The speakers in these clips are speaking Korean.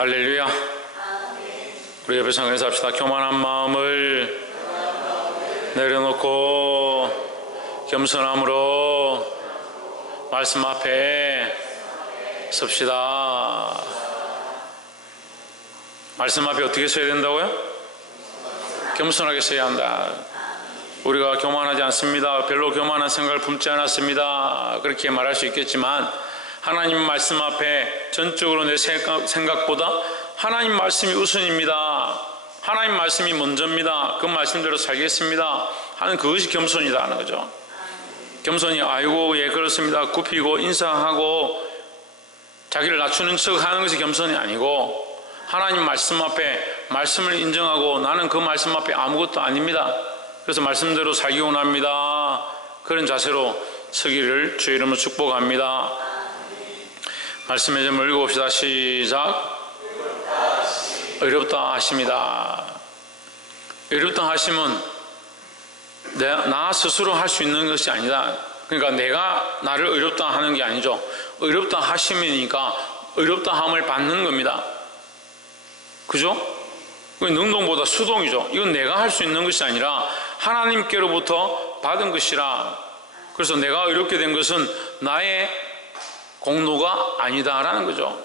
할렐루야. 우리 옆에 성에서 합시다. 교만한 마음을 내려놓고 겸손함으로 말씀 앞에 섭시다. 말씀 앞에 어떻게 서야 된다고요? 겸손하게 서야 한다. 우리가 교만하지 않습니다. 별로 교만한 생각을 품지 않았습니다. 그렇게 말할 수 있겠지만 하나님 말씀 앞에 전적으로 내 생각보다 하나님 말씀이 우선입니다. 하나님 말씀이 먼저입니다. 그 말씀대로 살겠습니다 하는 그것이 겸손이다 하는 거죠. 겸손이 아이고 예 그렇습니다 굽히고 인사하고 자기를 낮추는 척 하는 것이 겸손이 아니고 하나님 말씀 앞에 말씀을 인정하고 나는 그 말씀 앞에 아무것도 아닙니다. 그래서 말씀대로 살기 원합니다. 그런 자세로 서기를 주의 이름으로 축복합니다. 말씀의 점을 읽어봅시다. 시작. 어렵다 하십니다. 어렵다 하심은 나 스스로 할 수 있는 것이 아니다. 그러니까 내가 나를 어렵다 하는 게 아니죠. 어렵다 하심이니까 어렵다 함을 받는 겁니다. 그죠? 능동보다 수동이죠. 이건 내가 할 수 있는 것이 아니라 하나님께로부터 받은 것이라. 그래서 내가 어렵게 된 것은 나의 공로가 아니다라는 거죠.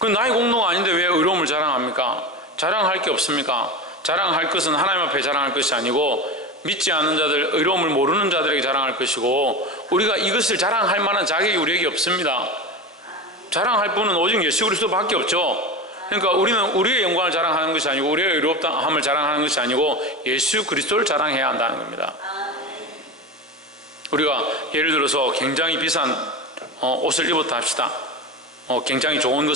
그 나의 공로가 아닌데 왜 어려움을 자랑합니까? 자랑할 게 없습니까? 자랑할 것은 하나님 앞에 자랑할 것이 아니고 믿지 않는 자들, 어려움을 모르는 자들에게 자랑할 것이고 우리가 이것을 자랑할 만한 자격이 우리에게 없습니다. 자랑할 분은 오직 예수 그리스도밖에 없죠. 그러니까 우리는 우리의 영광을 자랑하는 것이 아니고 우리의 어렵다함을 자랑하는 것이 아니고 예수 그리스도를 자랑해야 한다는 겁니다. 우리가 예를 들어서 굉장히 비싼 옷을 입었다 합시다. 굉장히 좋은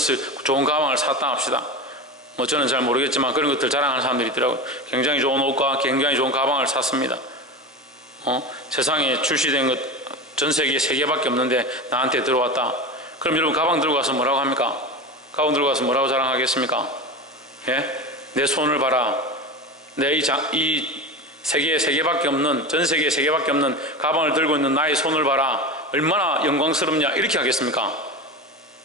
가방을 샀다 합시다. 저는 잘 모르겠지만 그런 것들 자랑하는 사람들이 있더라고요. 굉장히 좋은 옷과 굉장히 좋은 가방을 샀습니다. 세상에 출시된 것 전 세계에 3개밖에 없는데 나한테 들어왔다. 그럼 여러분 가방 들고 가서 뭐라고 합니까? 가방 들고 가서 뭐라고 자랑하겠습니까? 예? 내 손을 봐라. 내 이 세계에 3개밖에 없는, 전 세계에 3개밖에 없는 가방을 들고 있는 나의 손을 봐라. 얼마나 영광스럽냐 이렇게 하겠습니까?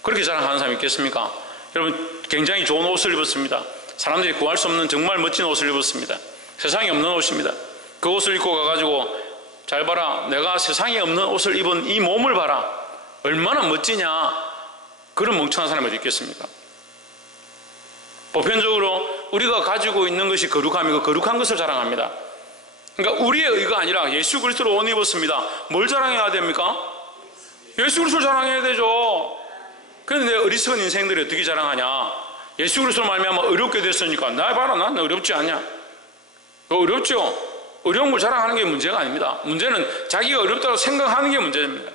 그렇게 자랑하는 사람이 있겠습니까? 여러분 굉장히 좋은 옷을 입었습니다. 사람들이 구할 수 없는 정말 멋진 옷을 입었습니다. 세상에 없는 옷입니다. 그 옷을 입고 가가지고 잘 봐라 내가 세상에 없는 옷을 입은 이 몸을 봐라 얼마나 멋지냐 그런 멍청한 사람이 어디 있겠습니까? 보편적으로 우리가 가지고 있는 것이 거룩함이고 거룩한 것을 자랑합니다. 그러니까 우리의 의가 아니라 예수 그리스도로 옷 입었습니다. 뭘 자랑해야 됩니까? 예수 그리스도를 자랑해야 되죠. 그런데 내 어리석은 인생들이 어떻게 자랑하냐? 예수 그리스도로 말미암아 어렵게 됐으니까 나 봐라 난 어렵지 않냐? 어렵죠? 어려운 걸 자랑하는 게 문제가 아닙니다. 문제는 자기가 어렵다고 생각하는 게 문제입니다.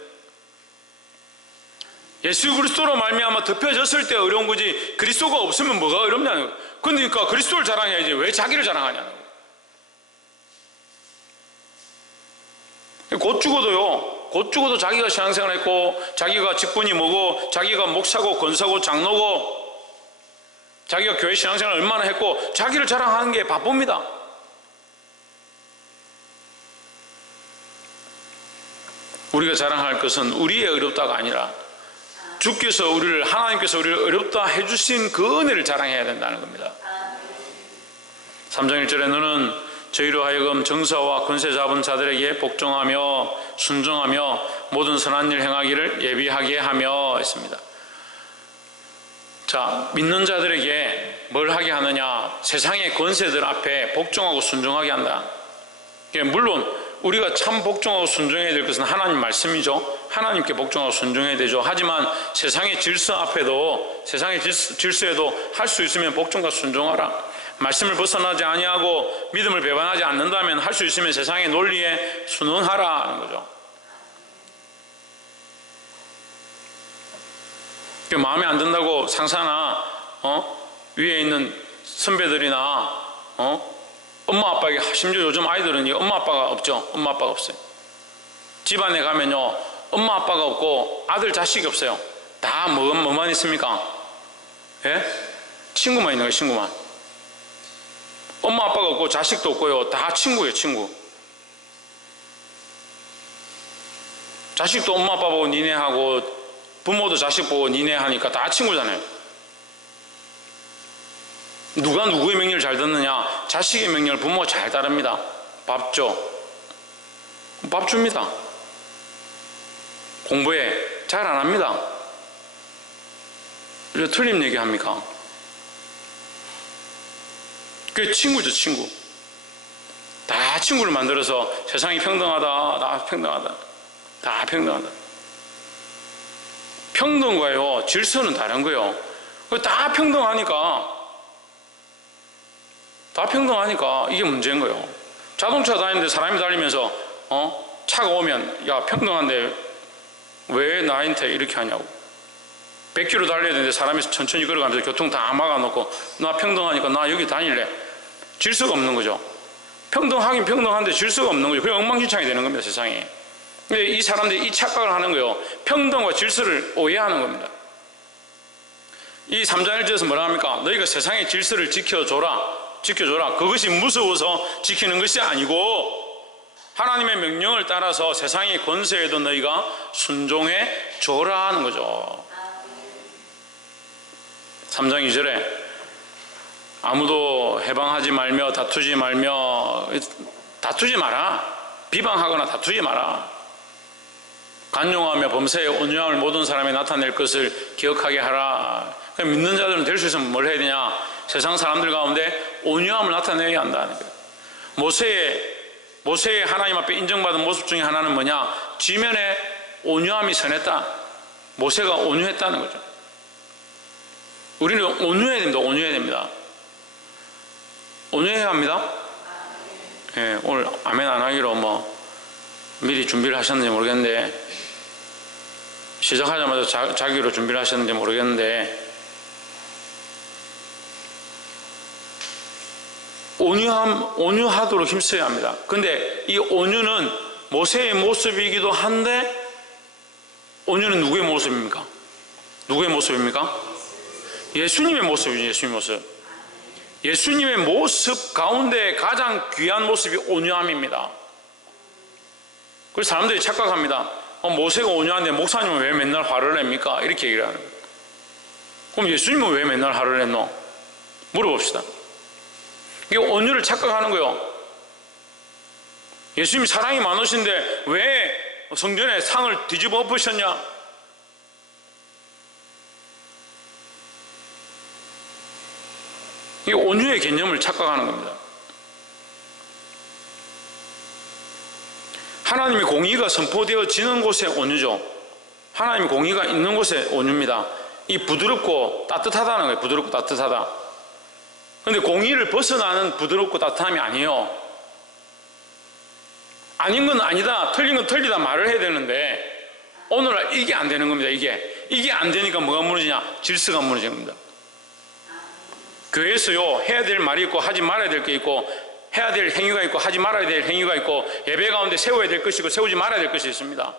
예수 그리스도로 말미암아 덮여졌을 때 어려운 거지 그리스도가 없으면 뭐가 어렵냐는 거예요. 그러니까 그리스도를 자랑해야지 왜 자기를 자랑하냐는 거예요. 곧 죽어도 자기가 신앙생활 했고 자기가 직분이 뭐고 자기가 목사고 권사고 장로고 자기가 교회 신앙생활 얼마나 했고 자기를 자랑하는 게 바쁩니다. 우리가 자랑할 것은 우리의 어렵다가 아니라 하나님께서 우리를 어렵다 해주신 그 은혜를 자랑해야 된다는 겁니다. 3장 1절에 너는 저희로 하여금 정사와 권세 잡은 자들에게 복종하며 순종하며 모든 선한 일 행하기를 예비하게 하며 했습니다. 자, 믿는 자들에게 뭘 하게 하느냐? 세상의 권세들 앞에 복종하고 순종하게 한다. 물론 우리가 참 복종하고 순종해야 될 것은 하나님 말씀이죠. 하나님께 복종하고 순종해야 되죠. 하지만 세상의 질서 앞에도 세상의 질서에도 할 수 있으면 복종과 순종하라. 말씀을 벗어나지 아니하고 믿음을 배반하지 않는다면 할 수 있으면 세상의 논리에 순응하라 하는 거죠. 마음에 안 든다고 상사나 위에 있는 선배들이나 엄마 아빠에게 심지어 요즘 아이들은 엄마 아빠가 없죠. 엄마 아빠가 없어요. 집안에 가면요 엄마 아빠가 없고 아들 자식이 없어요. 다 뭐만 있습니까? 예? 친구만 있는 거예요. 친구만. 엄마 아빠가 없고 자식도 없고요 다 친구예요. 친구. 자식도 엄마 아빠 보고 니네 하고 부모도 자식 보고 니네 하니까 다 친구잖아요. 누가 누구의 명령을 잘 듣느냐? 자식의 명령을 부모가 잘 따릅니다. 밥 줘. 밥 줍니다. 공부해. 잘 안 합니다. 왜 틀림 얘기합니까? 그게 친구죠, 친구. 다 친구를 만들어서 세상이 평등하다, 다 평등하다, 다 평등하다. 평등과요, 질서는 다른 거예요. 다 평등하니까 이게 문제인 거예요. 자동차 다니는데 사람이 달리면서 차가 오면 야 평등한데 왜 나한테 이렇게 하냐고. 100km 달려야 되는데 사람이 천천히 걸어가면서 교통 다 막아놓고 나 평등하니까 나 여기 다닐래. 질서가 없는 거죠. 평등하긴 평등한데 질서가 없는 거죠. 그냥 엉망진창이 되는 겁니다, 세상에. 근데 이 사람들이 이 착각을 하는 거예요. 평등과 질서를 오해하는 겁니다. 이 3장 1절에서 뭐라 합니까? 너희가 세상의 질서를 지켜줘라. 그것이 무서워서 지키는 것이 아니고 하나님의 명령을 따라서 세상의 권세에도 너희가 순종해 줘라 하는 거죠. 3장 2절에 아무도 해방하지 말며 다투지 마라. 비방하거나 다투지 마라. 간용하며 범사에 온유함을 모든 사람이 나타낼 것을 기억하게 하라. 믿는 자들은 될 수 있으면 뭘 해야 되냐? 세상 사람들 가운데 온유함을 나타내야 한다는 거예요. 모세의 하나님 앞에 인정받은 모습 중에 하나는 뭐냐? 지면에 온유함이 선했다. 모세가 온유했다는 거죠. 우리는 온유해야 됩니다. 온유해야 합니다. 예, 오늘 아멘 안 하기로 미리 준비를 하셨는지 모르겠는데, 시작하자마자 자기로 준비를 하셨는지 모르겠는데, 온유하도록 힘써야 합니다. 근데 이 온유는 모세의 모습이기도 한데, 온유는 누구의 모습입니까? 예수님의 모습이죠. 예수님의 모습. 예수님의 모습 가운데 가장 귀한 모습이 온유함입니다. 그래서 사람들이 착각합니다. 모세가 온유한데 목사님은 왜 맨날 화를 냅니까? 이렇게 얘기를 하는 거예요. 그럼 예수님은 왜 맨날 화를 냈노? 물어봅시다. 이게 온유를 착각하는 거예요. 예수님이 사랑이 많으신데 왜 성전에 상을 뒤집어 엎으셨냐? 이게 온유의 개념을 착각하는 겁니다. 하나님의 공의가 선포되어지는 곳에 온유죠. 하나님의 공의가 있는 곳에 온유입니다. 이 부드럽고 따뜻하다는 거예요. 부드럽고 따뜻하다. 그런데 공의를 벗어나는 부드럽고 따뜻함이 아니에요. 아닌 건 아니다, 틀린 건 틀리다 말을 해야 되는데 오늘날 이게 안 되는 겁니다. 이게 안 되니까 뭐가 무너지냐? 질서가 무너지는 겁니다. 교회에서요, 해야 될 말이 있고 하지 말아야 될 게 있고, 해야 될 행위가 있고 하지 말아야 될 행위가 있고, 예배 가운데 세워야 될 것이고 세우지 말아야 될 것이 있습니다.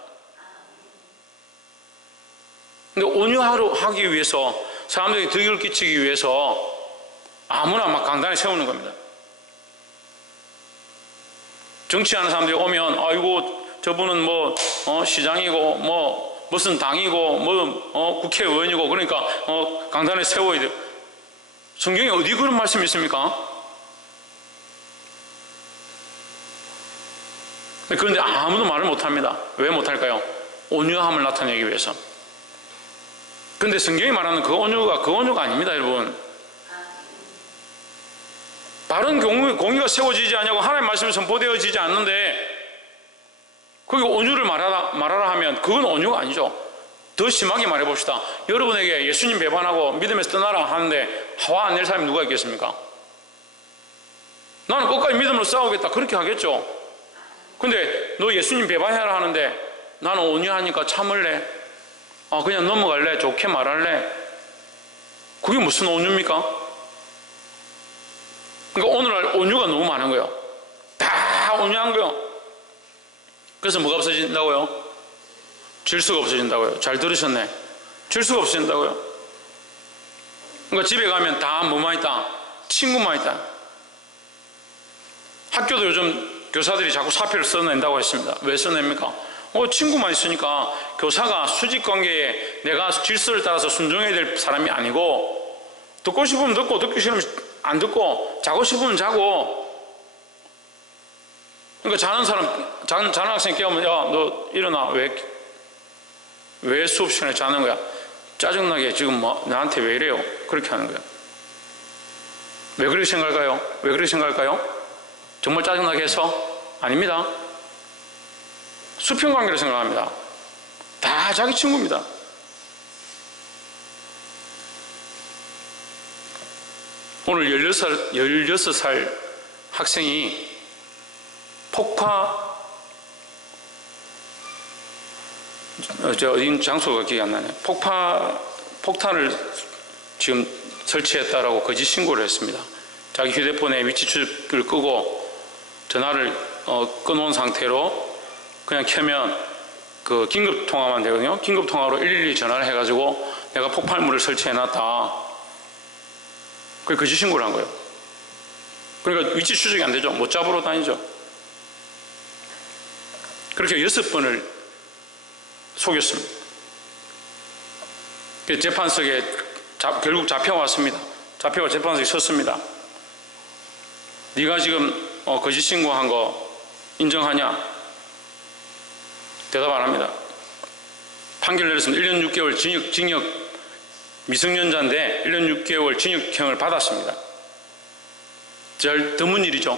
근데 온유하기 위해서, 사람들에게 덕을 끼치기 위해서 아무나 막 강단에 세우는 겁니다. 정치하는 사람들이 오면 아이고 저분은 시장이고 무슨 당이고 국회의원이고 그러니까 강단에 세워야 돼요. 성경에 어디 그런 말씀이 있습니까? 그런데 아무도 말을 못합니다. 왜 못할까요? 온유함을 나타내기 위해서. 그런데 성경이 말하는 그 온유가 아닙니다, 여러분. 바른 공의가 세워지지 않냐고 하나님의 말씀이 선포되어지지 않는데 거기 온유를 말하라 하면 그건 온유가 아니죠. 더 심하게 말해봅시다. 여러분에게 예수님 배반하고 믿음에서 떠나라 하는데 화 안 낼 사람이 누가 있겠습니까? 나는 끝까지 믿음으로 싸우겠다 그렇게 하겠죠. 근데 너 예수님 배반해라 하는데 나는 온유하니까 참을래, 그냥 넘어갈래, 좋게 말할래. 그게 무슨 온유입니까? 그러니까 오늘날 온유가 너무 많은 거예요. 다 온유한 거예요. 그래서 뭐가 없어진다고요? 질서가 없어진다고요. 잘 들으셨네. 질서가 없어진다고요. 그러니까 집에 가면 다 뭐만 있다? 친구만 있다. 학교도 요즘 교사들이 자꾸 사표를 써낸다고 했습니다. 왜 써냅니까? 친구만 있으니까 교사가 수직관계에 내가 질서를 따라서 순종해야 될 사람이 아니고 듣고 싶으면 듣고 듣기 싫으면 안 듣고 자고 싶으면 자고. 그러니까 자는 사람, 자는 학생 깨우면 야, 너 일어나. 왜 수업 시간에 자는 거야? 짜증나게 지금 뭐 나한테 왜 이래요? 그렇게 하는 거야. 왜 그렇게 생각할까요? 왜 그렇게 생각할까요? 정말 짜증나게 해서? 아닙니다. 수평관계로 생각합니다. 다 자기 친구입니다. 오늘 16살 학생이 어디 장소가 기억이 안 나네. 폭탄을 지금 설치했다라고 거짓 신고를 했습니다. 자기 휴대폰에 위치 추적을 끄고 전화를 끊어온 상태로 그냥 켜면 그 긴급 통화만 되거든요. 긴급 통화로 112 전화를 해가지고 내가 폭발물을 설치해놨다. 그게 거짓 신고를 한 거예요. 그러니까 위치 추적이 안 되죠. 못 잡으러 다니죠. 그렇게 6번을 속였습니다. 재판석에 결국 잡혀왔습니다. 잡혀와 재판석에 섰습니다. 네가 지금 거짓 신고한 거 인정하냐? 대답 안 합니다. 판결 내렸습니다. 1년 6개월 징역, 미성년자인데 1년 6개월 징역형을 받았습니다. 제일 드문 일이죠.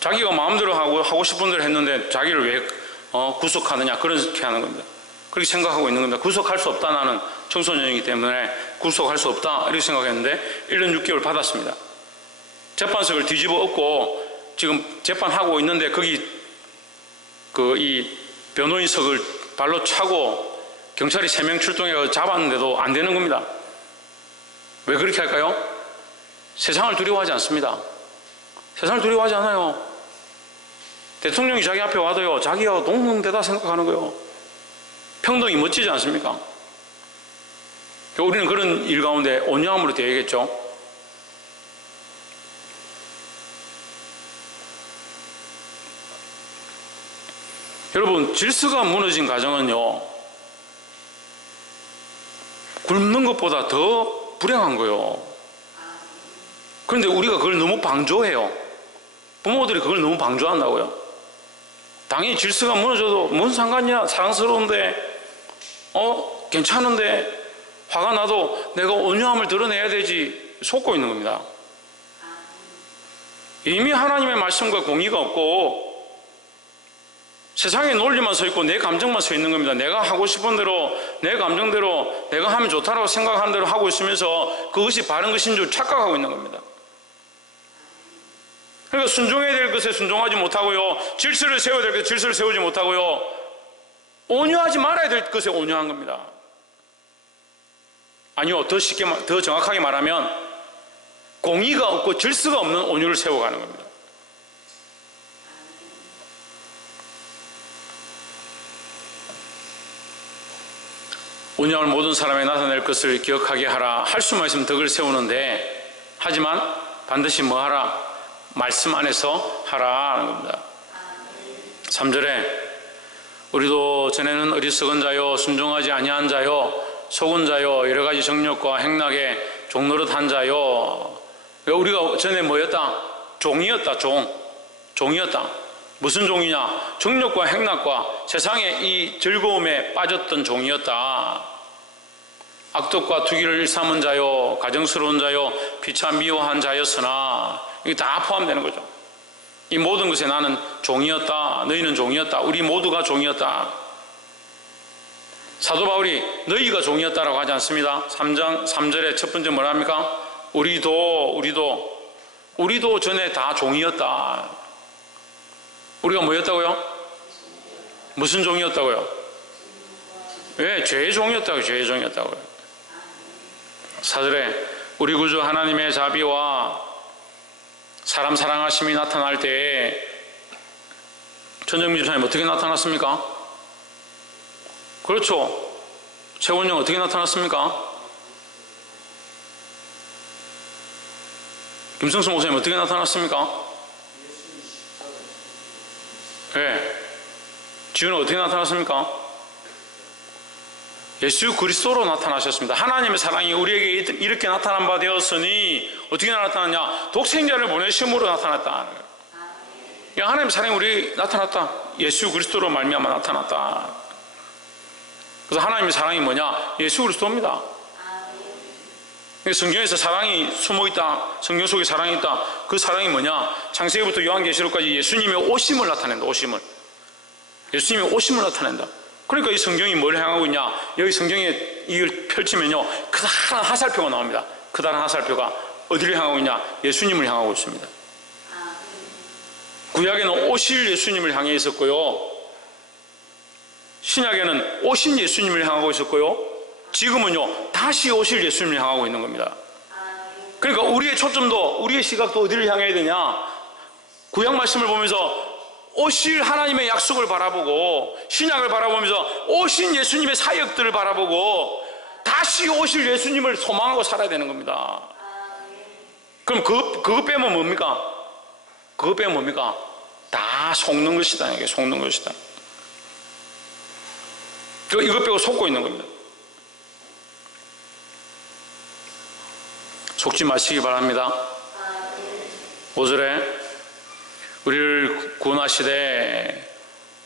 자기가 마음대로 하고 싶은 대로 했는데 자기를 왜 구속하느냐, 그렇게 하는 겁니다. 그렇게 생각하고 있는 겁니다. 구속할 수 없다. 나는 청소년이기 때문에 구속할 수 없다. 이렇게 생각했는데 1년 6개월 받았습니다. 재판석을 뒤집어 엎고 지금 재판하고 있는데 거기 이 변호인석을 발로 차고 경찰이 3명 출동해서 잡았는데도 안 되는 겁니다. 왜 그렇게 할까요? 세상을 두려워하지 않습니다. 세상을 두려워하지 않아요. 대통령이 자기 앞에 와도요, 자기가 동등되다 생각하는 거예요. 평등이 멋지지 않습니까? 우리는 그런 일 가운데 온유함으로 대해야겠죠. 여러분, 질서가 무너진 가정은요, 굶는 것보다 더 불행한 거예요. 그런데 우리가 그걸 너무 방조해요. 부모들이 그걸 너무 방조한다고요. 당연히 질서가 무너져도 뭔 상관이야, 사랑스러운데, 괜찮은데, 화가 나도 내가 온유함을 드러내야 되지, 속고 있는 겁니다. 이미 하나님의 말씀과 공의가 없고 세상의 논리만 서 있고 내 감정만 서 있는 겁니다. 내가 하고 싶은 대로, 내 감정대로, 내가 하면 좋다라고 생각하는 대로 하고 있으면서 그것이 바른 것인 줄 착각하고 있는 겁니다. 그러니까 순종해야 될 것에 순종하지 못하고요, 질서를 세워야 될 것에 질서를 세우지 못하고요, 온유하지 말아야 될 것에 온유한 겁니다. 아니요, 더 정확하게 말하면 공의가 없고 질서가 없는 온유를 세워가는 겁니다. 온유함을 모든 사람에 나타낼 것을 기억하게 하라. 할 수만 있으면 덕을 세우는데, 하지만 반드시 뭐 하라? 말씀 안에서 하라 하는 겁니다. 3절에 우리도 전에는 어리석은 자요, 순종하지 아니한 자요, 속은 자요, 여러 가지 정욕과 행락에 종노릇한 자요. 우리가 전에 뭐였다? 종이었다. 종이었다. 무슨 종이냐? 정욕과 행락과 세상의 이 즐거움에 빠졌던 종이었다. 악독과 투기를 일삼은 자요, 가정스러운 자요, 피차 미워한 자였으나, 이게 다 포함되는 거죠. 이 모든 것에 나는 종이었다. 너희는 종이었다. 우리 모두가 종이었다. 사도 바울이 너희가 종이었다라고 하지 않습니다. 3장 3절에 첫 번째 뭐라 합니까? 우리도 전에 다 종이었다. 우리가 뭐였다고요? 무슨 종이었다고요? 왜? 죄의 종이었다고요. 죄의 종이었다고요. 4절에 우리 구주 하나님의 자비와 사람 사랑하심이 나타날 때에 전정민 집사님 어떻게 나타났습니까? 그렇죠. 최원영 어떻게 나타났습니까? 김성수 목사님 어떻게 나타났습니까? 네. 지훈은 어떻게 나타났습니까? 예수 그리스도로 나타나셨습니다. 하나님의 사랑이 우리에게 이렇게 나타난 바 되었으니 어떻게 나타났냐? 독생자를 보내심으로 나타났다. 하나님의 사랑이 우리에게 나타났다. 예수 그리스도로 말미암아 나타났다. 그래서 하나님의 사랑이 뭐냐? 예수 그리스도입니다. 성경에서 사랑이 숨어있다, 성경 속에 사랑이 있다. 그 사랑이 뭐냐? 창세기부터 요한계시록까지 예수님의 오심을 나타낸다. 오심을, 예수님의 오심을 나타낸다. 그러니까 이 성경이 뭘 향하고 있냐? 여기 성경에 이걸 펼치면요, 커다란 화살표가 나옵니다. 커다란 화살표가 어디를 향하고 있냐? 예수님을 향하고 있습니다. 구약에는 오실 예수님을 향해 있었고요, 신약에는 오신 예수님을 향하고 있었고요, 지금은요 다시 오실 예수님을 향하고 있는 겁니다. 그러니까 우리의 초점도, 우리의 시각도 어디를 향해야 되냐? 구약 말씀을 보면서 오실 하나님의 약속을 바라보고, 신약을 바라보면서 오신 예수님의 사역들을 바라보고 다시 오실 예수님을 소망하고 살아야 되는 겁니다. 그럼 그거 빼면 뭡니까? 그거 빼면 뭡니까? 다 속는 것이다. 이게 속는 것이다. 이거 빼고 속고 있는 겁니다. 속지 마시기 바랍니다. 5절에 우리를 구원하시되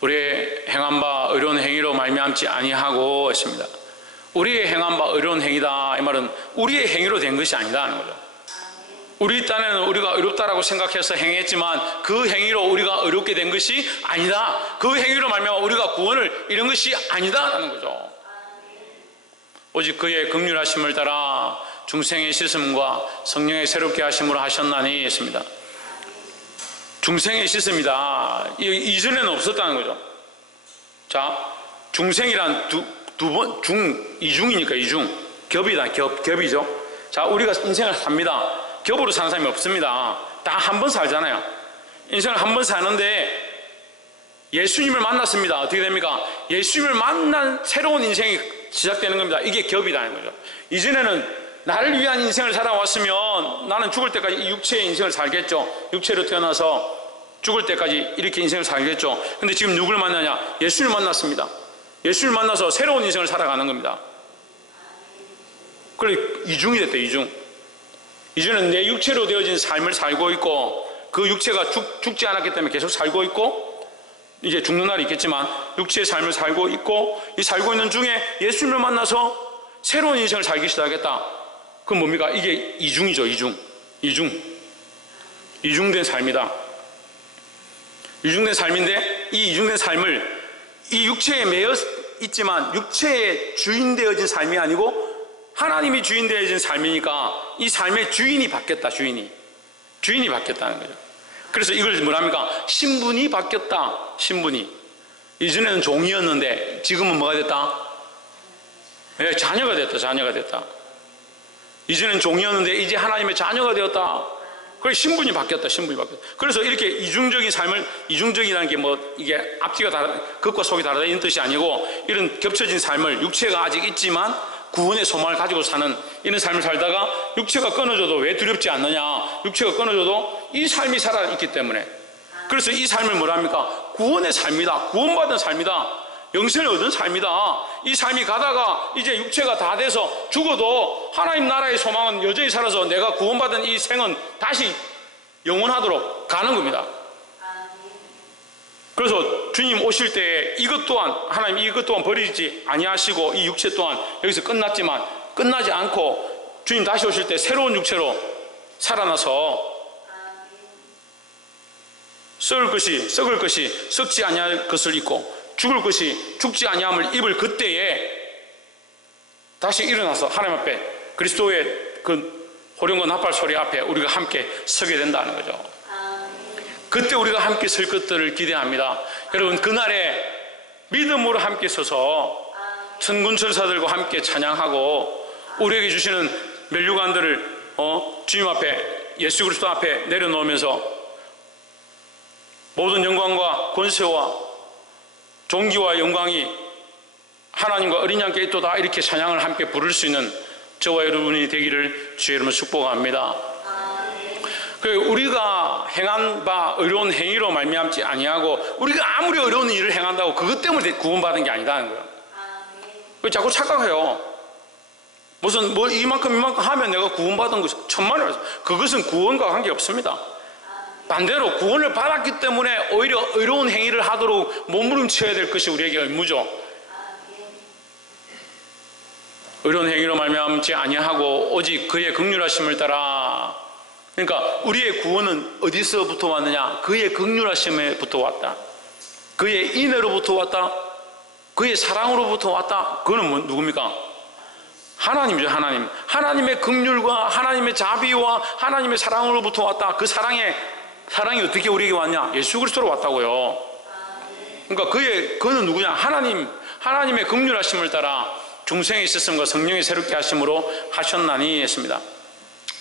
우리의 행한 바 의로운 행위로 말미암지 아니하고 했습니다. 우리의 행한 바 의로운 행위다, 이 말은 우리의 행위로 된 것이 아니다 하는 거죠. 우리 딴에는 우리가 의롭다라고 생각해서 행했지만 그 행위로 우리가 의롭게 된 것이 아니다. 그 행위로 말미암아 우리가 구원을 이룬 것이 아니다 라는 거죠. 오직 그의 긍휼하심을 따라 중생의 씻음과 성령의 새롭게 하심으로 하셨나니 했습니다. 중생의 씻음이다. 이전에는 없었다는 거죠. 자, 중생이란 이중이니까 이중. 겹이다, 겹이죠. 자, 우리가 인생을 삽니다. 겹으로 사는 사람이 없습니다. 다 한 번 살잖아요. 인생을 한 번 사는데 예수님을 만났습니다. 어떻게 됩니까? 예수님을 만난 새로운 인생이 시작되는 겁니다. 이게 겹이라는 거죠. 이전에는 나를 위한 인생을 살아왔으면 나는 죽을 때까지 이 육체의 인생을 살겠죠. 육체로 태어나서 죽을 때까지 이렇게 인생을 살겠죠. 근데 지금 누굴 만나냐? 예수를 만났습니다. 예수를 만나서 새로운 인생을 살아가는 겁니다. 그래, 이중이 됐대, 이중. 이제는 내 육체로 되어진 삶을 살고 있고, 그 육체가 죽지 않았기 때문에 계속 살고 있고, 이제 죽는 날이 있겠지만 육체의 삶을 살고 있고, 이 살고 있는 중에 예수님을 만나서 새로운 인생을 살기 시작했다. 그건 뭡니까? 이게 이중이죠. 이중된 삶이다. 이중된 삶인데, 이 이중된 삶을 이 육체에 매여 있지만 육체의 주인 되어진 삶이 아니고 하나님이 주인 되어진 삶이니까 이 삶의 주인이 바뀌었다. 주인이 바뀌었다는 거죠. 그래서 이걸 뭐랍니까? 신분이 바뀌었다. 신분이. 이전에는 종이었는데 지금은 뭐가 됐다? 네, 자녀가 됐다. 이전에는 종이었는데 이제 하나님의 자녀가 되었다. 그래서 신분이 바뀌었다. 그래서 이렇게 이중적인 삶을, 이중적이라는 게 뭐 이게 앞뒤가 다르다, 겉과 속이 다르다 이런 뜻이 아니고, 이런 겹쳐진 삶을, 육체가 아직 있지만 구원의 소망을 가지고 사는 이런 삶을 살다가 육체가 끊어져도 왜 두렵지 않느냐? 육체가 끊어져도 이 삶이 살아있기 때문에. 그래서 이 삶을 뭐랍니까? 구원의 삶이다. 구원받은 삶이다. 영생을 얻은 삶이다. 이 삶이 가다가 이제 육체가 다 돼서 죽어도 하나님 나라의 소망은 여전히 살아서 내가 구원받은 이 생은 다시 영원하도록 가는 겁니다. 그래서 주님 오실 때에 이것 또한, 하나님 이것 또한 버리지 아니하시고 이 육체 또한 여기서 끝났지만 끝나지 않고 주님 다시 오실 때 새로운 육체로 살아나서 썩을 것이 썩지 아니할 것을 입고 죽을 것이 죽지 아니함을 입을 그때에 다시 일어나서 하나님 앞에 그리스도의 그 호령과 나팔 소리 앞에 우리가 함께 서게 된다는 거죠. 그때 우리가 함께 설 것들을 기대합니다. 여러분, 그날에 믿음으로 함께 서서 천군천사들과 함께 찬양하고 우리에게 주시는 면류관들을 주님 앞에, 예수 그리스도 앞에 내려놓으면서 모든 영광과 권세와 존귀와 영광이 하나님과 어린 양께 있도다, 이렇게 찬양을 함께 부를 수 있는 저와 여러분이 되기를 주의 이름으로 축복합니다. 우리가 행한 바 의로운 행위로 말미암지 아니하고, 우리가 아무리 어려운 일을 행한다고 그것 때문에 구원받은 게 아니다는 거예요. 왜 자꾸 착각해요? 무슨 뭐 이만큼 하면 내가 구원받은 것이 천만을, 그것은 구원과 관계없습니다. 반대로 구원을 받았기 때문에 오히려 의로운 행위를 하도록 몸부림쳐야 될 것이 우리에게 의무죠. 의로운 행위로 말미암지 아니하고 오직 그의 긍휼하심을 따라. 그러니까 우리의 구원은 어디서부터 왔느냐? 그의 긍휼하심에부터 왔다. 그의 인애로부터 왔다. 그의 사랑으로부터 왔다. 그거는 누굽니까? 하나님이죠. 하나님. 하나님의 긍휼과 하나님의 자비와 하나님의 사랑으로부터 왔다. 그 사랑이 어떻게 우리에게 왔냐? 예수 그리스도로 왔다고요. 그러니까 그는 누구냐? 하나님의 긍휼하심을 따라 중생에 있었음과 성령이 새롭게 하심으로 하셨나니 했습니다.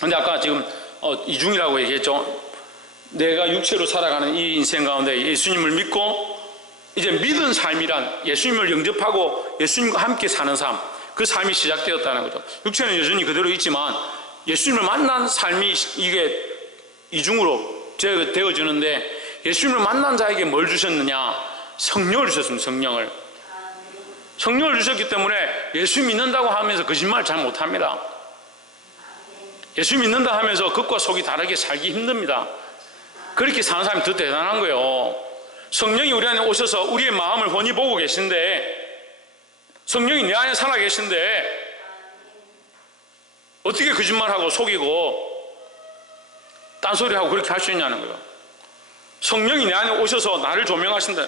근데 아까 지금 이중이라고 얘기했죠. 내가 육체로 살아가는 이 인생 가운데 예수님을 믿고 이제 믿은 삶이란 예수님을 영접하고 예수님과 함께 사는 삶, 그 삶이 시작되었다는 거죠. 육체는 여전히 그대로 있지만 예수님을 만난 삶이 이게 이중으로 되어지는데, 예수님을 만난 자에게 뭘 주셨느냐? 성령을 주셨습니다. 성령을 주셨기 때문에 예수 믿는다고 하면서 거짓말 잘 못합니다. 예수 믿는다 하면서 겉과 속이 다르게 살기 힘듭니다. 그렇게 사는 사람이 더 대단한 거예요. 성령이 우리 안에 오셔서 우리의 마음을 훤히 보고 계신데, 성령이 내 안에 살아 계신데 어떻게 거짓말하고 속이고 딴소리하고 그렇게 할 수 있냐는 거예요. 성령이 내 안에 오셔서 나를 조명하신다.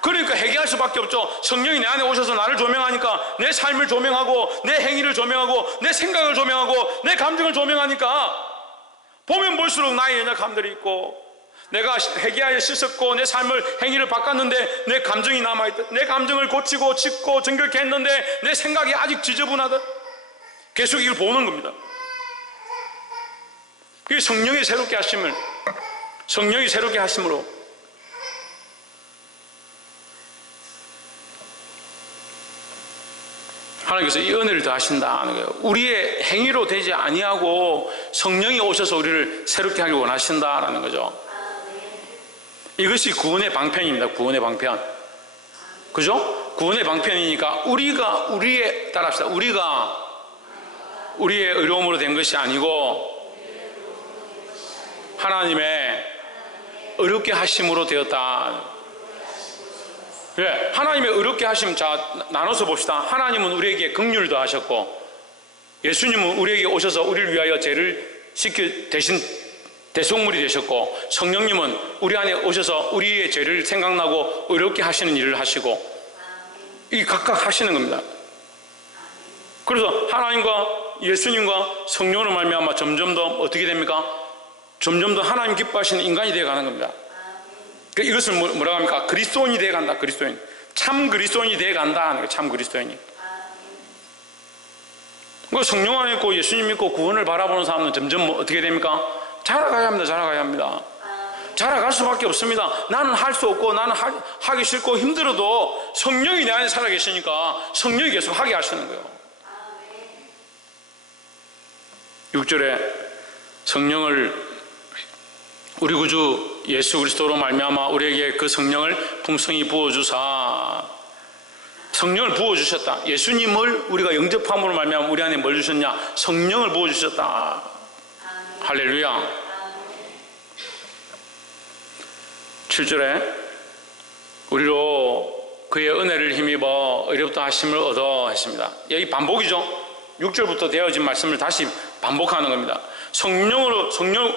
그러니까 회개할 수밖에 없죠. 성령이 내 안에 오셔서 나를 조명하니까 내 삶을 조명하고 내 행위를 조명하고 내 생각을 조명하고 내 감정을 조명하니까 보면 볼수록 나의 연약함들이 있고, 내가 회개하여 씻었고 내 삶을 행위를 바꿨는데 내 감정이 남아있다. 내 감정을 고치고 짓고 정결케 했는데 내 생각이 아직 지저분하다. 계속 이걸 보는 겁니다. 그게 성령이 새롭게 하심으로 하나님께서 이 은혜를 더하신다는 거예요. 우리의 행위로 되지 아니하고 성령이 오셔서 우리를 새롭게 하길 원하신다라는 거죠. 이것이 구원의 방편입니다. 구원의 방편. 그죠? 구원의 방편이니까 따라합시다. 우리가 우리의 의로움으로 된 것이 아니고 하나님의 의롭게 하심으로 되었다. 예, 하나님의 의롭게 하심. 자, 나눠서 봅시다. 하나님은 우리에게 긍휼도 하셨고, 예수님은 우리에게 오셔서 우리를 위하여 죄를 씻겨 대신 대속물이 되셨고, 성령님은 우리 안에 오셔서 우리의 죄를 생각나고 의롭게 하시는 일을 하시고, 이 각각 하시는 겁니다. 그래서 하나님과 예수님과 성령으로 말미암아 점점 더 어떻게 됩니까? 점점 더 하나님 기뻐하시는 인간이 되어가는 겁니다. 이것을 뭐라고 합니까? 그리스도인이 되어간다. 그리스도인. 참 그리스도인이 되어간다. 참 그리스도인이. 성령 안에 있고 예수님 믿고 구원을 바라보는 사람은 점점 어떻게 됩니까? 자라가야 합니다. 자라가야 합니다. 자라갈 수밖에 없습니다. 나는 할 수 없고 나는 하기 싫고 힘들어도 성령이 내 안에 살아계시니까 성령이 계속 하게 하시는 거예요. 6절에 성령을 우리 구주 예수 그리스도로 말미암아 우리에게 그 성령을 풍성히 부어주사. 성령을 부어주셨다. 예수님을 우리가 영접함으로 말미암아 우리 안에 뭘 주셨냐? 성령을 부어주셨다. 할렐루야. 7절에 우리로 그의 은혜를 힘입어 의롭다 하심을 얻어 했습니다. 여기 반복이죠. 6절부터 되어진 말씀을 다시 반복하는 겁니다. 성령을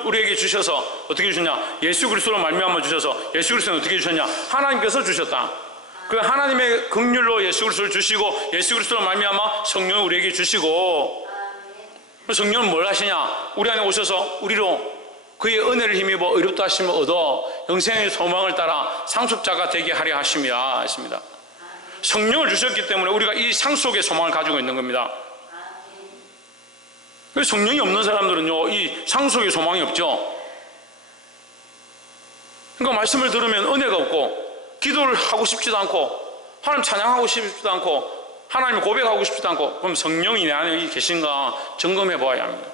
우리에게 주셔서 어떻게 주셨냐? 예수 그리스도로 말미암아 주셔서, 예수 그리스도는 어떻게 주셨냐? 하나님께서 주셨다. 그 하나님의 긍휼로 예수 그리스도를 주시고, 예수 그리스도로 말미암아 성령을 우리에게 주시고, 성령은 뭘 하시냐? 우리 안에 오셔서 우리로 그의 은혜를 힘입어 의롭다 하심을 얻어 영생의 소망을 따라 상속자가 되게 하려 하심이라 했습니다. 성령을 주셨기 때문에 우리가 이 상속의 소망을 가지고 있는 겁니다. 성령이 없는 사람들은요, 이 상속의 소망이 없죠. 그러니까 말씀을 들으면 은혜가 없고, 기도를 하고 싶지도 않고, 하나님 찬양하고 싶지도 않고, 하나님을 고백하고 싶지도 않고, 그럼 성령이 내 안에 계신가 점검해 보아야 합니다.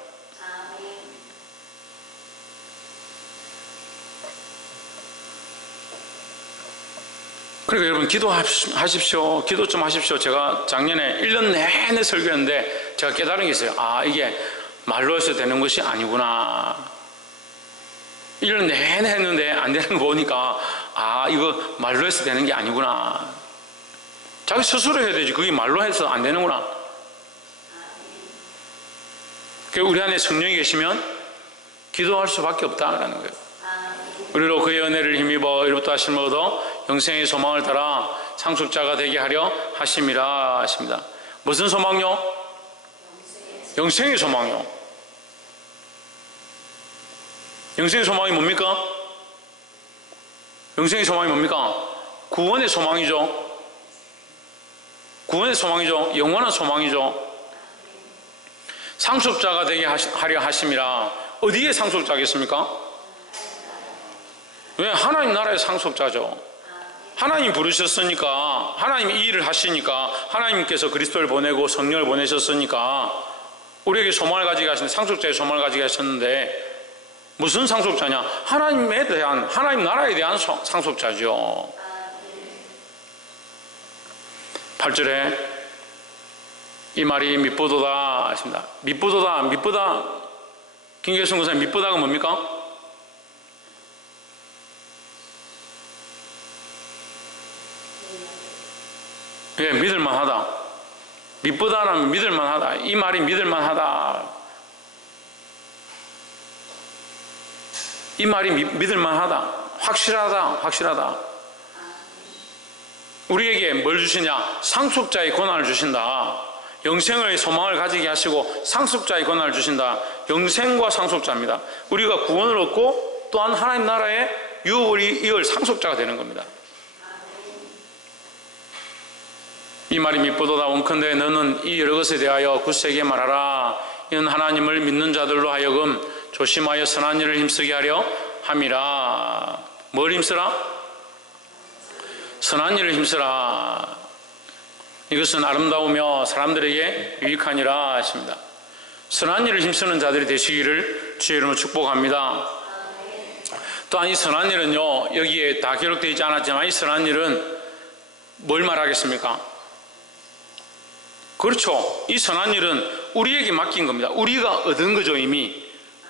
그러니까 여러분 기도하십시오. 기도 좀 하십시오. 제가 작년에 1년 내내 설교했는데 제가 깨달은 게 있어요. 아, 이게 말로 해서 되는 것이 아니구나. 1년 내내 했는데 안 되는 거 보니까 아, 이거 말로 해서 되는 게 아니구나. 자기 스스로 해야 되지. 그게 말로 해서 안 되는구나. 우리 안에 성령이 계시면 기도할 수밖에 없다라는 거예요. 우리로 그의 은혜를 힘입어 이로부터 하심을 얻어 영생의 소망을 따라 상속자가 되게 하려 하심이라 하십니다. 무슨 소망요? 영생의 소망요. 영생의 소망이 뭡니까? 영생의 소망이 뭡니까? 구원의 소망이죠. 구원의 소망이죠. 영원한 소망이죠. 상속자가 되게 하려 하심이라. 어디에 상속자겠습니까? 왜? 하나님 나라의 상속자죠. 하나님 부르셨으니까, 하나님이 이 일을 하시니까, 하나님께서 그리스도를 보내고 성령을 보내셨으니까 우리에게 소망을 가지게 하셨는데, 상속자의 소망을 가지게 하셨는데, 무슨 상속자냐? 하나님에 대한, 하나님 나라에 대한 상속자죠. 8절에 이 말이 미쁘도다 하십니다. 미쁘도다, 미쁘다. 김계순 교사님, 미쁘다가 뭡니까? 예, 믿을만하다. 미쁘다라면 믿을만하다. 이 말이 믿을만하다. 이 말이 믿을만하다. 확실하다. 확실하다. 우리에게 뭘 주시냐? 상속자의 권한을 주신다. 영생의 소망을 가지게 하시고 상속자의 권한을 주신다. 영생과 상속자입니다. 우리가 구원을 얻고 또한 하나님 나라의 유업을 이을 상속자가 되는 겁니다. 이 말이 미쁘도다. 원컨대 너는 이 여러 것에 대하여 굳세게 말하라. 이는 하나님을 믿는 자들로 하여금 조심하여 선한 일을 힘쓰게 하려 함이라. 뭘 힘쓰라? 선한 일을 힘쓰라. 이것은 아름다우며 사람들에게 유익하니라 하십니다. 선한 일을 힘쓰는 자들이 되시기를 주의 이름으로 축복합니다. 또한 이 선한 일은요, 여기에 다 기록되어 있지 않았지만 이 선한 일은 뭘 말하겠습니까? 그렇죠. 이 선한 일은 우리에게 맡긴 겁니다. 우리가 얻은 거죠. 이미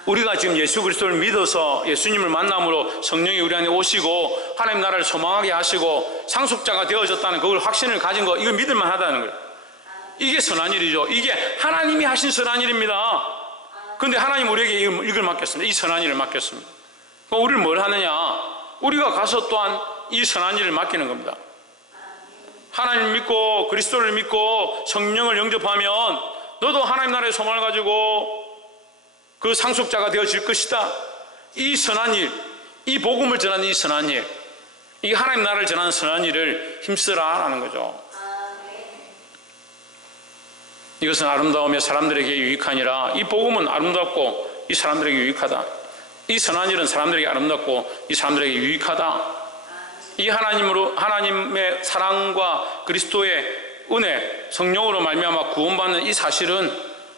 우리가 지금 예수 그리스도를 믿어서 예수님을 만남으로 성령이 우리 안에 오시고 하나님 나라를 소망하게 하시고 상속자가 되어졌다는 그걸 확신을 가진 거, 이걸 믿을만 하다는 거예요. 이게 선한 일이죠. 이게 하나님이 하신 선한 일입니다. 그런데 하나님 우리에게 이걸 맡겼습니다. 이 선한 일을 맡겼습니다. 그럼 우리는 뭘 하느냐? 우리가 가서 또한 이 선한 일을 맡기는 겁니다. 하나님을 믿고 그리스도를 믿고 성령을 영접하면 너도 하나님 나라의 소망을 가지고 그 상속자가 되어질 것이다. 이 선한 일, 이 복음을 전하는 이 선한 일, 이 하나님 나라를 전하는 선한 일을 힘쓰라라는 거죠. 이것은 아름다우며 사람들에게 유익하니라. 이 복음은 아름답고 이 사람들에게 유익하다. 이 선한 일은 사람들에게 아름답고 이 사람들에게 유익하다. 이 하나님의 사랑과 그리스도의 은혜, 성령으로 말미암아 구원받는 이 사실은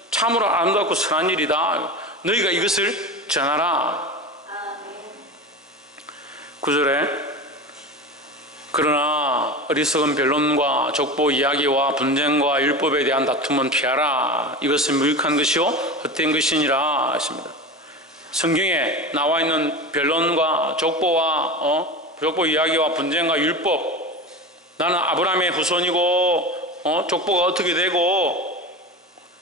참으로 아름답고 선한 일이다. 너희가 이것을 전하라. 9절에 그러나 어리석은 변론과 족보 이야기와 분쟁과 율법에 대한 다툼은 피하라. 이것은 무익한 것이요 헛된 것이니라 하십니다. 성경에 나와 있는 변론과 족보와 족보 이야기와 분쟁과 율법, 나는 아브라함의 후손이고 족보가 어떻게 되고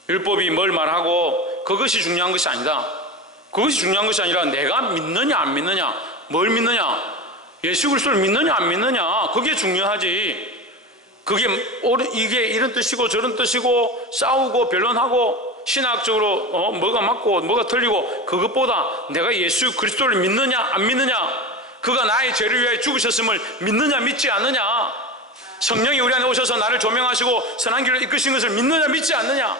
율법이 뭘 말하고, 그것이 중요한 것이 아니다. 그것이 중요한 것이 아니라 내가 믿느냐 안 믿느냐, 뭘 믿느냐, 예수 그리스도를 믿느냐 안 믿느냐, 그게 중요하지. 이게 이런 뜻이고 저런 뜻이고 싸우고 변론하고 신학적으로 뭐가 맞고 뭐가 틀리고, 그것보다 내가 예수 그리스도를 믿느냐 안 믿느냐, 그가 나의 죄를 위하여 죽으셨음을 믿느냐 믿지 않느냐, 성령이 우리 안에 오셔서 나를 조명하시고 선한 길을 이끄신 것을 믿느냐 믿지 않느냐,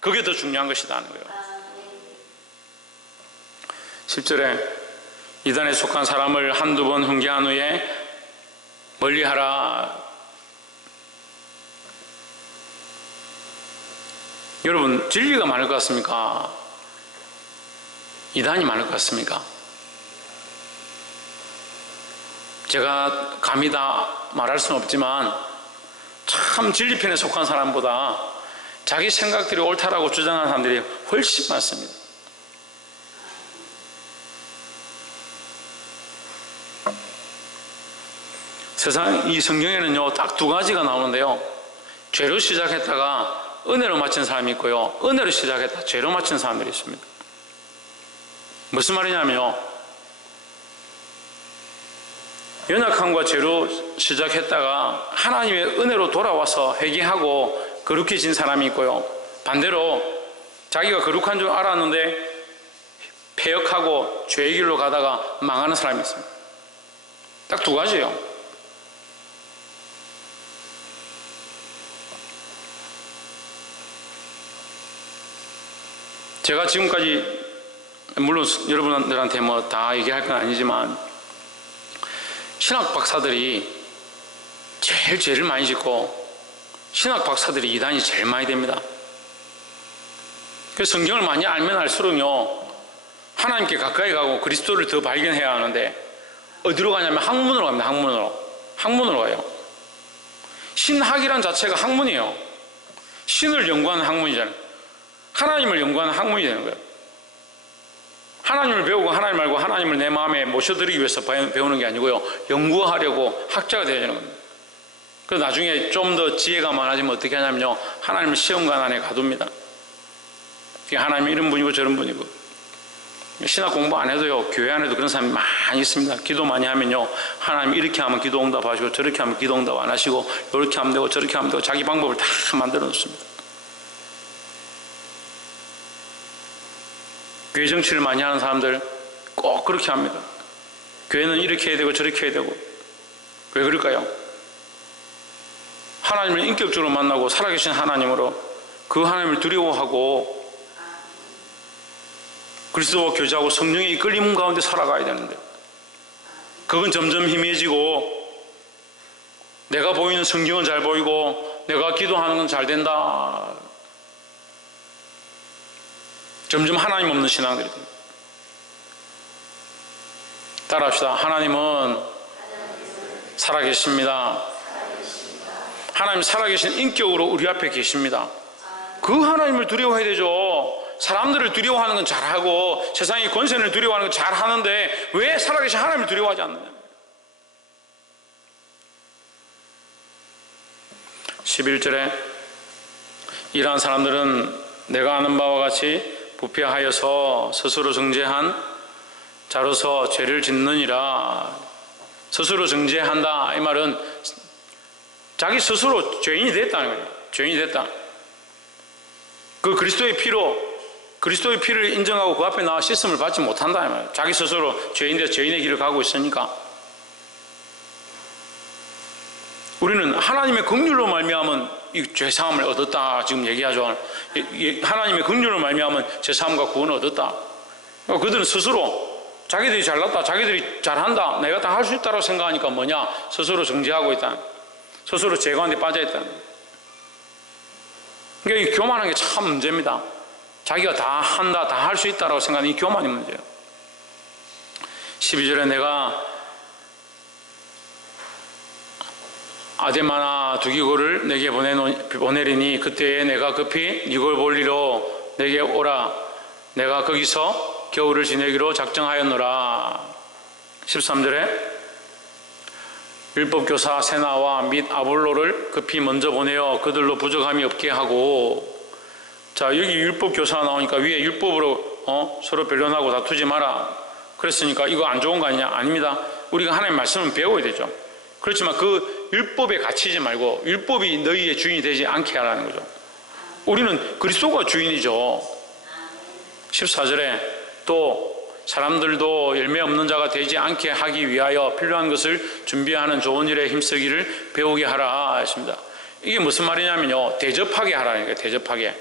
그게 더 중요한 것이다 하는 거예요. 10절에 이단에 속한 사람을 한두 번 훈계한 후에 멀리하라. 여러분, 진리가 많을 것 같습니까? 이단이 많을 것 같습니까? 제가 감히 다 말할 수는 없지만 참 진리편에 속한 사람보다 자기 생각들이 옳다라고 주장하는 사람들이 훨씬 많습니다. 세상 이 성경에는요 딱 두 가지가 나오는데요, 죄로 시작했다가 은혜로 마친 사람이 있고요, 은혜로 시작했다 죄로 마친 사람들이 있습니다. 무슨 말이냐면요, 연약함과 죄로 시작했다가 하나님의 은혜로 돌아와서 회개하고 거룩해진 사람이 있고요, 반대로 자기가 거룩한 줄 알았는데 패역하고 죄의 길로 가다가 망하는 사람이 있습니다. 딱 두 가지예요. 제가 지금까지 물론 여러분들한테 뭐 다 얘기할 건 아니지만 신학 박사들이 제일 죄를 많이 짓고 신학 박사들이 이단이 제일 많이 됩니다. 그래서 성경을 많이 알면 알수록요 하나님께 가까이 가고 그리스도를 더 발견해야 하는데 어디로 가냐면 학문으로 갑니다. 학문으로 가요. 신학이란 자체가 학문이에요. 신을 연구하는 학문이잖아요. 하나님을 연구하는 학문이 되는 거예요. 하나님을 배우고 하나님 알고 하나님을 내 마음에 모셔드리기 위해서 배우는 게 아니고요, 연구하려고 학자가 되어야 되는 겁니다. 그래서 나중에 좀 더 지혜가 많아지면 어떻게 하냐면요, 하나님을 시험관 안에 가둡니다. 하나님이 이런 분이고 저런 분이고. 신학 공부 안 해도요 교회 안에도 그런 사람이 많이 있습니다. 기도 많이 하면요 하나님 이렇게 하면 기도 응답하시고 저렇게 하면 기도 응답 안 하시고 이렇게 하면 되고 저렇게 하면 되고 자기 방법을 다 만들어 놓습니다. 교회 정치를 많이 하는 사람들 꼭 그렇게 합니다. 교회는 이렇게 해야 되고 저렇게 해야 되고. 왜 그럴까요? 하나님을 인격적으로 만나고 살아계신 하나님으로 그 하나님을 두려워하고 그리스도와 교제하고 성령의 이끌림 가운데 살아가야 되는데 그건 점점 희미해지고 내가 보이는 성경은 잘 보이고 내가 기도하는 건 잘 된다. 점점 하나님 없는 신앙들이 됩니다. 따라합시다. 하나님은 살아계십니다. 하나님 살아계신 인격으로 우리 앞에 계십니다. 그 하나님을 두려워해야 되죠. 사람들을 두려워하는 건 잘하고 세상의 권세를 두려워하는 건 잘하는데 왜 살아계신 하나님을 두려워하지 않느냐. 11절에 이러한 사람들은 내가 아는 바와 같이 부패하여서 스스로 정죄한 자로서 죄를 짓느니라. 스스로 정죄한다 이 말은 자기 스스로 죄인이 됐다는 거예요. 죄인이 됐다. 그 그리스도의 피를 인정하고 그 앞에 나와 씻음을 받지 못한다 이 말이에요. 자기 스스로 죄인인데 죄인의 길을 가고 있으니까. 우리는 하나님의 긍휼로 말미암은 이 죄사함을 얻었다 지금 얘기하죠. 하나님의 긍휼로 말미암은 죄사함과 구원을 얻었다. 그들은 스스로 자기들이 잘났다, 자기들이 잘한다, 내가 다 할 수 있다고 생각하니까 뭐냐? 스스로 정죄하고 있다. 스스로 죄 가운데 빠져 있다. 그러니까 이 교만한 게 참 문제입니다. 자기가 다 한다, 다 할 수 있다고 생각하는 이 교만이 문제예요. 12절에 내가 아데마나 두기고를 내게 보내리니 그때에 내가 급히 이걸 볼리로 내게 오라. 내가 거기서 겨울을 지내기로 작정하였노라. 13절에 율법교사 세나와 및 아볼로를 급히 먼저 보내어 그들로 부족함이 없게 하고. 자, 여기 율법교사 나오니까 위에 율법으로 서로 변론하고 다투지 마라 그랬으니까 이거 안 좋은 거 아니냐? 아닙니다. 우리가 하나님의 말씀을 배워야 되죠. 그렇지만 그 율법에 갇히지 말고 율법이 너희의 주인이 되지 않게 하라는 거죠. 우리는 그리스도가 주인이죠. 14절에 또 사람들도 열매 없는 자가 되지 않게 하기 위하여 필요한 것을 준비하는 좋은 일에 힘쓰기를 배우게 하라 했습니다. 이게 무슨 말이냐면요, 대접하게 하라는 거예요. 대접하게.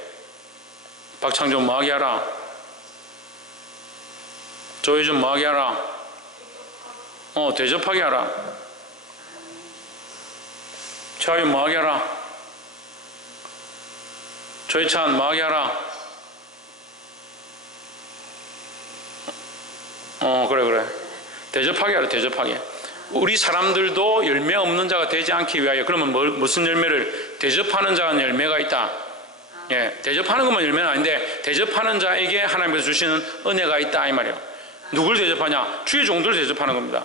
박창준 뭐하게 하라? 조혜준 뭐하게 하라? 대접하게 하라. 최하윤 뭐하게 하라? 조희찬 뭐하게 하라? 그래. 대접하게 하라. 대접하게. 우리 사람들도 열매 없는 자가 되지 않기 위하여. 그러면 무슨 열매를? 대접하는 자는 열매가 있다. 예, 대접하는 것만 열매는 아닌데 대접하는 자에게 하나님께서 주시는 은혜가 있다 이 말이에요. 누굴 대접하냐? 주의 종들을 대접하는 겁니다.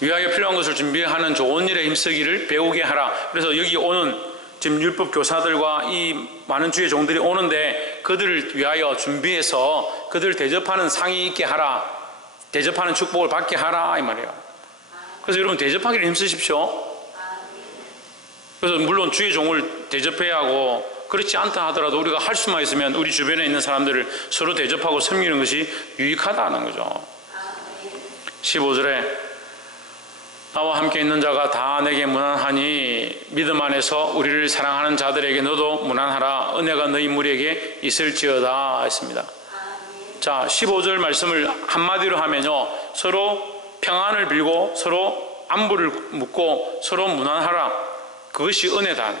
위하여 필요한 것을 준비하는 좋은 일에 힘쓰기를 배우게 하라. 그래서 여기 오는 지금 율법 교사들과 이 많은 주의 종들이 오는데 그들을 위하여 준비해서 그들을 대접하는 상이 있게 하라. 대접하는 축복을 받게 하라 이 말이에요. 그래서 여러분 대접하기를 힘쓰십시오. 그래서 물론 주의 종을 대접해야 하고 그렇지 않다 하더라도 우리가 할 수만 있으면 우리 주변에 있는 사람들을 서로 대접하고 섬기는 것이 유익하다는 거죠. 15절에 나와 함께 있는 자가 다 내게 무난하니 믿음 안에서 우리를 사랑하는 자들에게 너도 무난하라. 은혜가 너희 무리에게 있을지어다 했습니다. 자, 15절 말씀을 한마디로 하면요, 서로 평안을 빌고 서로 안부를 묻고 서로 무난하라. 그것이 은혜다.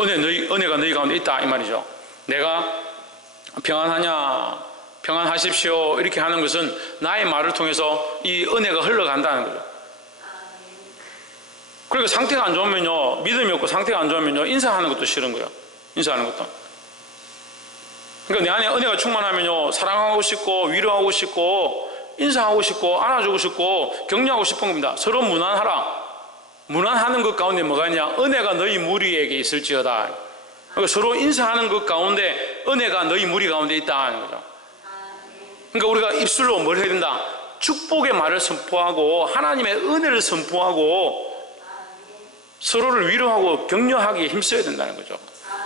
은혜가 너희 가운데 있다 이 말이죠. 내가 평안하냐, 평안하십시오 이렇게 하는 것은 나의 말을 통해서 이 은혜가 흘러간다는 거죠. 그리고 상태가 안 좋으면요, 믿음이 없고 상태가 안 좋으면요, 인사하는 것도 싫은 거예요. 인사하는 것도. 그러니까 내 안에 은혜가 충만하면요, 사랑하고 싶고 위로하고 싶고 인사하고 싶고 안아주고 싶고 격려하고 싶은 겁니다. 서로 무난하라. 무난하는 것 가운데 뭐가 있냐? 은혜가 너희 무리에게 있을지어다. 그러니까 서로 인사하는 것 가운데 은혜가 너희 무리 가운데 있다는 거죠. 그러니까 우리가 입술로 뭘 해야 된다? 축복의 말을 선포하고 하나님의 은혜를 선포하고 서로를 위로하고 격려하기에 힘써야 된다는 거죠.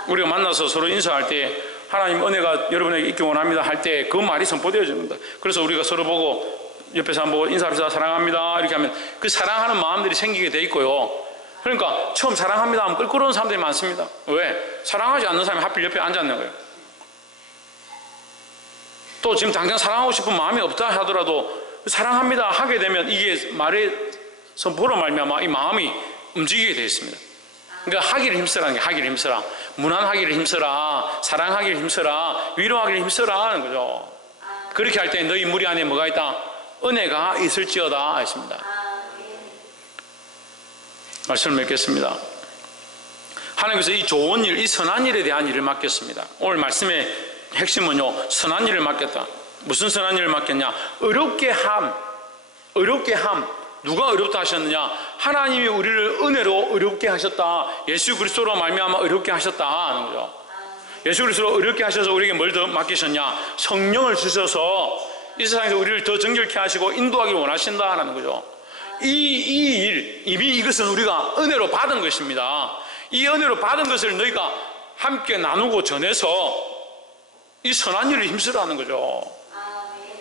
우리가 만나서 서로 인사할 때 하나님 은혜가 여러분에게 있기 원합니다 할 때 그 말이 선포되어집니다. 그래서 우리가 서로 보고 옆에 사람 보고 인사합시다 사랑합니다 이렇게 하면 그 사랑하는 마음들이 생기게 돼 있고요. 그러니까 처음 사랑합니다 하면 껄끄러운 사람들이 많습니다. 왜? 사랑하지 않는 사람이 하필 옆에 앉았는 거예요. 또 지금 당장 사랑하고 싶은 마음이 없다 하더라도 사랑합니다 하게 되면 이게 말의 선포로 말미암아 이 마음이 움직이게 되어 있습니다. 그러니까 하기를 힘쓰라는 게, 하기를 힘쓰라, 무난하기를 힘쓰라, 사랑하기를 힘쓰라, 위로하기를 힘쓰라 하는 거죠. 그렇게 할 때 너희 무리 안에 뭐가 있다? 은혜가 있을지어다 했습니다. 말씀을 맺겠습니다. 하나님께서 이 좋은 일, 이 선한 일에 대한 일을 맡겼습니다. 오늘 말씀의 핵심은요, 선한 일을 맡겼다. 무슨 선한 일을 맡겼냐? 어렵게 함. 누가 어렵다 하셨느냐? 하나님이 우리를 은혜로 어렵게 하셨다. 예수 그리스도로 말미암아 어렵게 하셨다 하는 거죠. 예수 그리스도로 어렵게 하셔서 우리에게 뭘 더 맡기셨냐? 성령을 주셔서 이 세상에서 우리를 더 정결케 하시고 인도하기를 원하신다라는 거죠. 이 일, 이미 이것은 우리가 은혜로 받은 것입니다. 이 은혜로 받은 것을 너희가 함께 나누고 전해서 이 선한 일을 힘쓰라는 거죠.